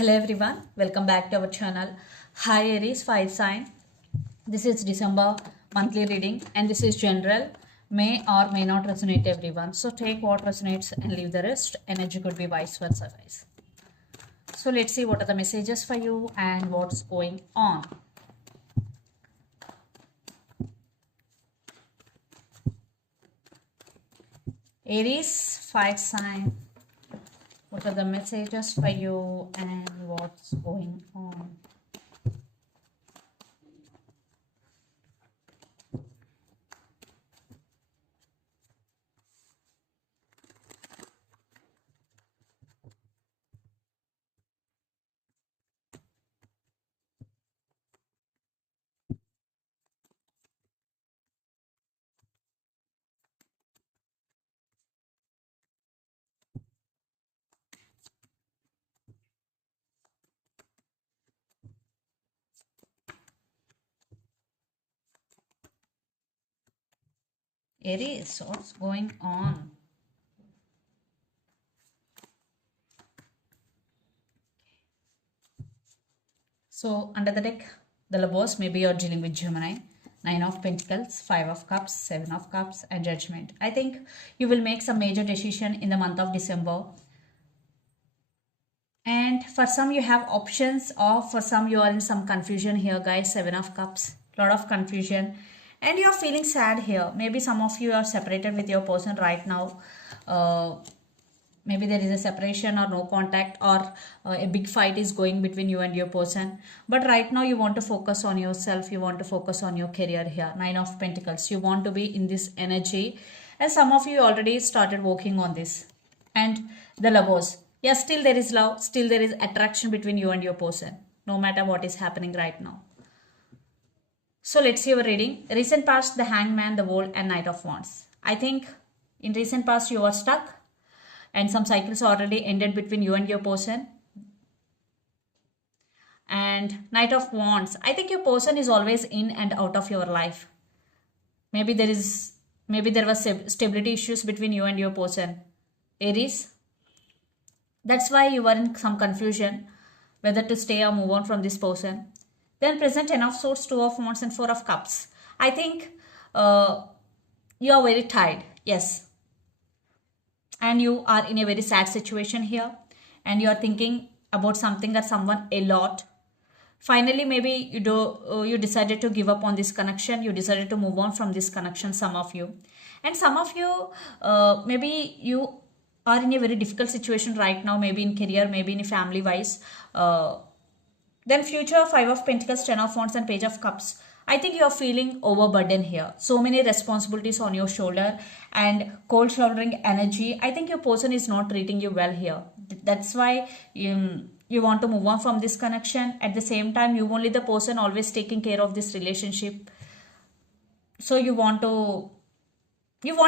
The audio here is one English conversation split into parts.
Hello everyone, welcome back to our channel. Hi Aries fire sign. This is December monthly reading and this is general. May or may not resonate everyone. So take what resonates and leave the rest. Energy could be vice versa, guys. So let's see what are the messages for you and what's going on. Aries fire sign. What are the messages for you and what's going on? Aries, what's going on? So under the deck, the Lovers, maybe you're dealing with Gemini. Nine of Pentacles, Five of Cups, Seven of Cups, and Judgment. I think you will make some major decision in the month of December. And for some you have options, or for some you are in some confusion here, guys. Seven of Cups, lot of confusion. And you're feeling sad here. Maybe some of you are separated with your person right now. Maybe there is a separation or no contact, or a big fight is going between you and your person, but right now you want to focus on yourself, you want to focus on your career here. Nine of Pentacles, you want to be in this energy, and some of you already started working on this. And the Lovers, yeah, still there is love, still there is attraction between you and your person, no matter what is happening right now. So let's see your reading. Recent past, the Hangman, the World, and Knight of Wands. I think in recent past you are stuck and some cycles already ended between you and your person. And Knight of Wands, I think your person is always in and out of your life. Maybe there was stability issues between you and your person, Aries. That's why you were in some confusion whether to stay or move on from this person. Then present Ten of Swords, Two of Wands, and Four of Cups. I think you are very tired, yes, and you are in a very sad situation here, and you are thinking about something or someone a lot. Finally, maybe you decided to give up on this connection, you decided to move on from this connection, some of you. And some of you, maybe you are in a very difficult situation right now, maybe in career, maybe in family wise. Then future, Five of Pentacles, Ten of Wands, and Page of Cups. I think you are feeling overburdened here. So many responsibilities on your shoulder and cold shouldering energy. I think your person is not treating you well here. That's why you want to move on from this connection. At the same time, you only the person always taking care of this relationship. So you want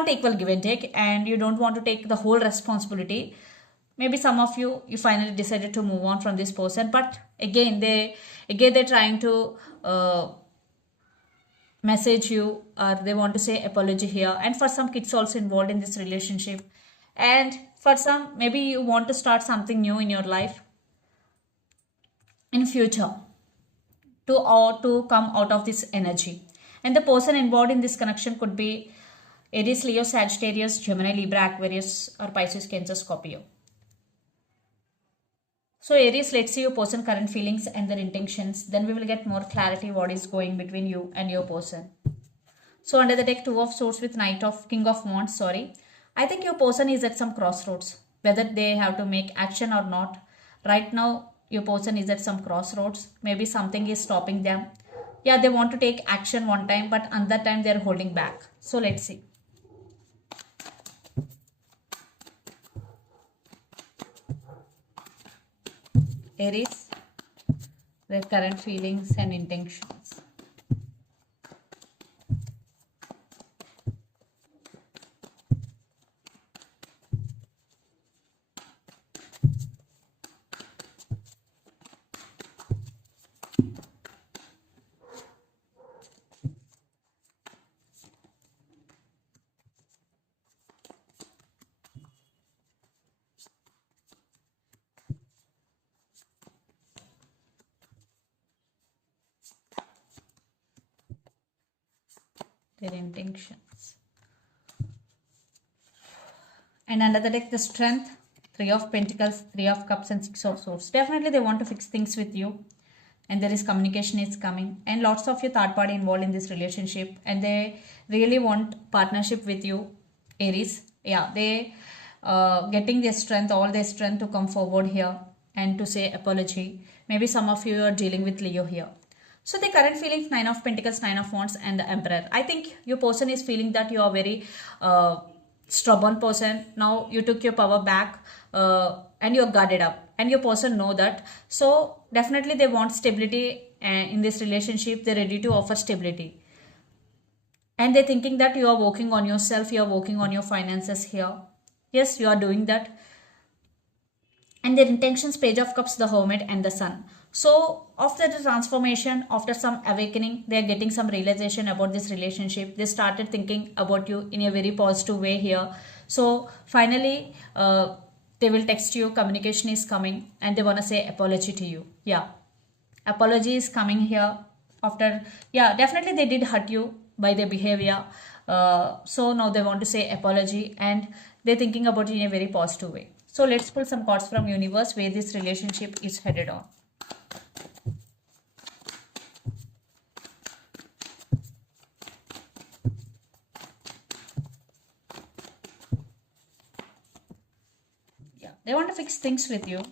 equal give and take, and you don't want to take the whole responsibility. Maybe some of you finally decided to move on from this person, but they're trying to message you, or they want to say apology here. And for some, kids also involved in this relationship, and for some, maybe you want to start something new in your life in future, to come out of this energy. And the person involved in this connection could be Aries, Leo, Sagittarius, Gemini, Libra, Aquarius, or Pisces, Cancer, Scorpio. So Aries, let's see your person current feelings and their intentions. Then we will get more clarity what is going between you and your person. So under the deck, Two of Swords with King of Wands, sorry. I think your person is at some crossroads, whether they have to make action or not. Right now, your person is at some crossroads. Maybe something is stopping them. Yeah, they want to take action one time, but another time they're holding back. So let's see. Aries, their current feelings and intentions. their intentions. And under the deck, the strength, Three of Pentacles, Three of Cups, and Six of Swords. Definitely they want to fix things with you, and there is communication is coming, and lots of your third party involved in this relationship, and they really want partnership with you, Aries. Yeah, they getting their strength, all their strength to come forward here and to say apology. Maybe some of you are dealing with Leo here. So the current feelings, Nine of Pentacles, Nine of Wands, and the Emperor. I think your person is feeling that you are very stubborn person. Now you took your power back and you're guarded up, and your person know that. So definitely they want stability in this relationship. They're ready to offer stability, and they're thinking that you are working on yourself, you are working on your finances here. Yes, you are doing that. And their intentions, Page of Cups, the Hermit, and the Sun. So after the transformation, after some awakening, they are getting some realization about this relationship. They started thinking about you in a very positive way here. So finally they will text you, communication is coming, and they want to say apology to you. Yeah, apology is coming here after. Yeah, definitely they did hurt you by their behavior. So now they want to say apology, and they're thinking about it in a very positive way. So let's pull some cards from universe where this relationship is headed on. Yeah, they want to fix things with you.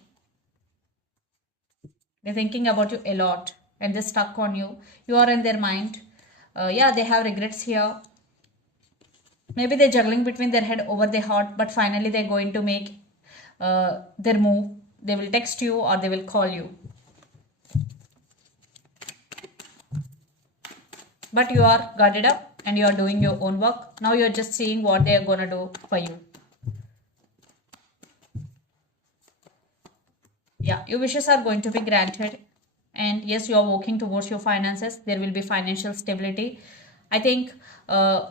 They're thinking about you a lot, and they're stuck on you. You are in their mind. Yeah, they have regrets here. Maybe they're juggling between their head over their heart, but finally they're going to make their move. They will text you or they will call you. But you are guarded up and you are doing your own work. Now you're just seeing what they are going to do for you. Yeah, your wishes are going to be granted. And yes, you are working towards your finances. There will be financial stability. I think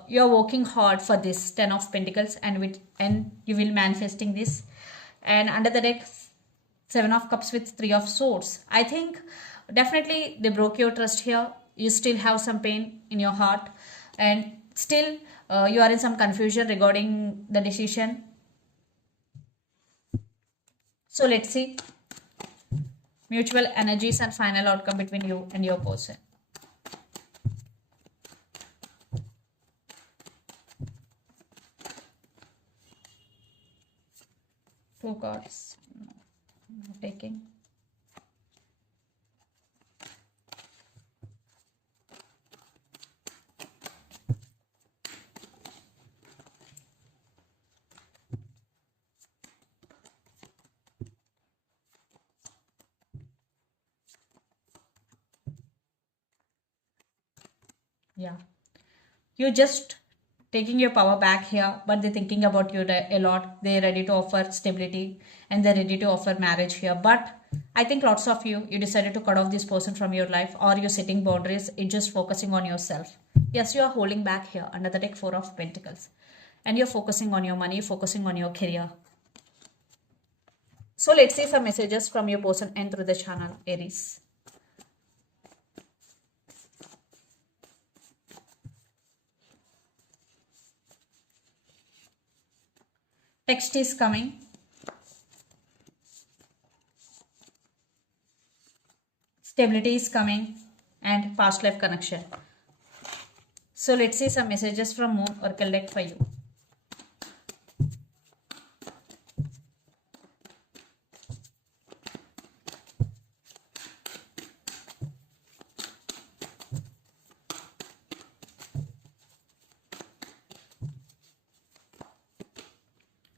you are working hard for this 10 of Pentacles, and you will manifesting this. And under the deck, Seven of Cups with Three of Swords. I think definitely they broke your trust here. You still have some pain in your heart, and still you are in some confusion regarding the decision. So let's see mutual energies and final outcome between you and your person. Two cards. Taking. Yeah, you're just taking your power back here, but they're thinking about you a lot. They're ready to offer stability, and they're ready to offer marriage here. But I think lots of you decided to cut off this person from your life, or you're setting boundaries. It's just focusing on yourself. Yes, you are holding back here under the deck, Four of Pentacles, and you're focusing on your money, focusing on your career. So let's see some messages from your person and through the channel, Aries. Text is coming. Stability is coming, and past life connection. So let's see some messages from Moon Oracle deck for you.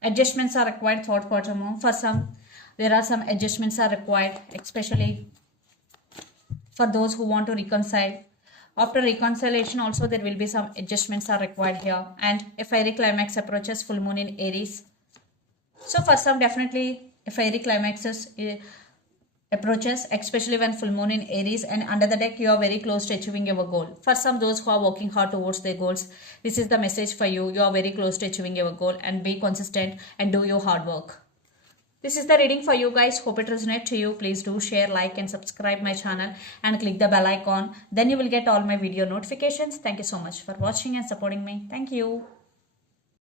Adjustments are required, third quarter Moon. For some, there are some adjustments are required, especially for those who want to reconcile. After reconciliation also, there will be some adjustments are required here. And a fiery climax approaches, full moon in Aries. So for some, definitely a fiery climaxes approaches, especially when full moon in Aries, and under the deck you are very close to achieving your goal. For some, those who are working hard towards their goals, this is the message for you. You are very close to achieving your goal, and be consistent and do your hard work. This is the reading for you guys. Hope it resonates to you. Please do share, like and subscribe my channel and click the bell icon. Then you will get all my video notifications. Thank you so much for watching and supporting me. Thank you.